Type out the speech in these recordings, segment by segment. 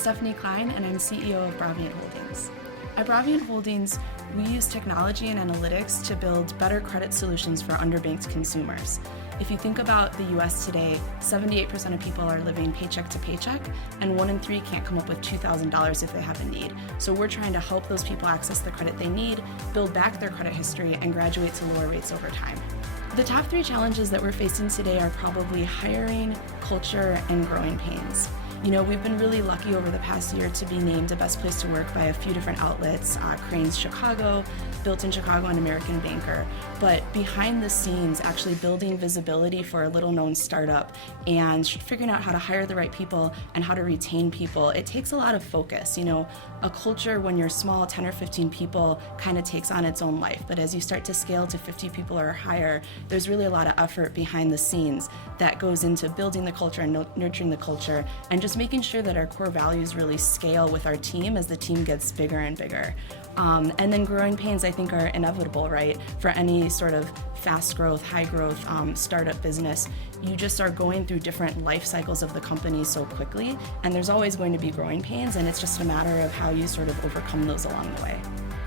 Stephanie Klein, and I'm CEO of Braviant Holdings. At Braviant Holdings, we use technology and analytics to build better credit solutions for underbanked consumers. If you think about the US today, 78% of people are living paycheck to paycheck, and 1 in 3 can't come up with $2,000 if they have a need. So we're trying to help those people access the credit they need, build back their credit history, and graduate to lower rates over time. The top 3 challenges that we're facing today are probably hiring, culture, and growing pains. You know, we've been really lucky over the past year to be named a best place to work by a few different outlets, Crain's Chicago, Built in Chicago, and American Banker. But behind the scenes, actually building visibility for a little known startup and figuring out how to hire the right people and how to retain people, it takes a lot of focus. You know, a culture when you're small, 10 or 15 people, kind of takes on its own life. But as you start to scale to 50 people or higher, there's really a lot of effort behind the scenes that goes into building the culture and nurturing the culture and just making sure that our core values really scale with our team as the team gets bigger and bigger. And then growing pains, I think, are inevitable, right? For any sort of fast growth, high growth startup business, you just are going through different life cycles of the company so quickly, and there's always going to be growing pains, and it's just a matter of how you sort of overcome those along the way.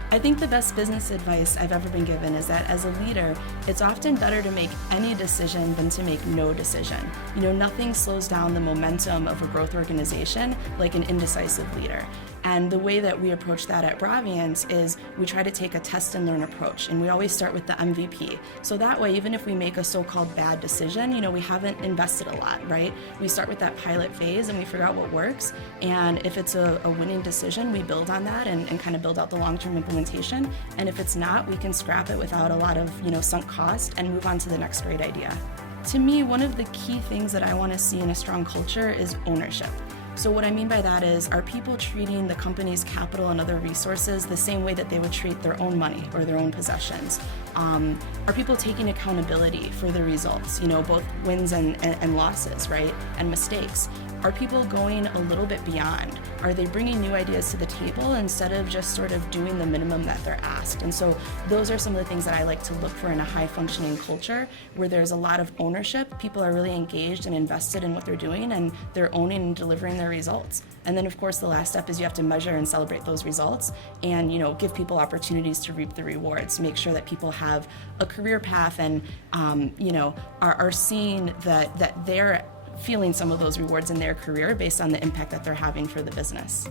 I think the best business advice I've ever been given is that as a leader, it's often better to make any decision than to make no decision. You know, nothing slows down the momentum of a growth organization like an indecisive leader. And the way that we approach that at Braviant is we try to take a test and learn approach, and we always start with the MVP. So that way, even if we make a so-called bad decision, you know, we haven't invested a lot, right? We start with that pilot phase and we figure out what works, and if it's a winning decision, we build on that and kind of build out the long-term implementation. And if it's not, we can scrap it without a lot of, you know, sunk cost and move on to the next great idea. To me, one of the key things that I want to see in a strong culture is ownership. So what I mean by that is, are people treating the company's capital and other resources the same way that they would treat their own money or their own possessions? Are people taking accountability for the results, you know, both wins and losses, right, and mistakes? Are people going a little bit beyond? Are they bringing new ideas to the table instead of just sort of doing the minimum that they're asked? And so those are some of the things that I like to look for in a high-functioning culture where there's a lot of ownership. People are really engaged and invested in what they're doing, and they're owning and delivering their results. And then, of course, the last step is you have to measure and celebrate those results and, you know, give people opportunities to reap the rewards, make sure that people have a career path and, you know, are seeing that they're feeling some of those rewards in their career based on the impact that they're having for the business.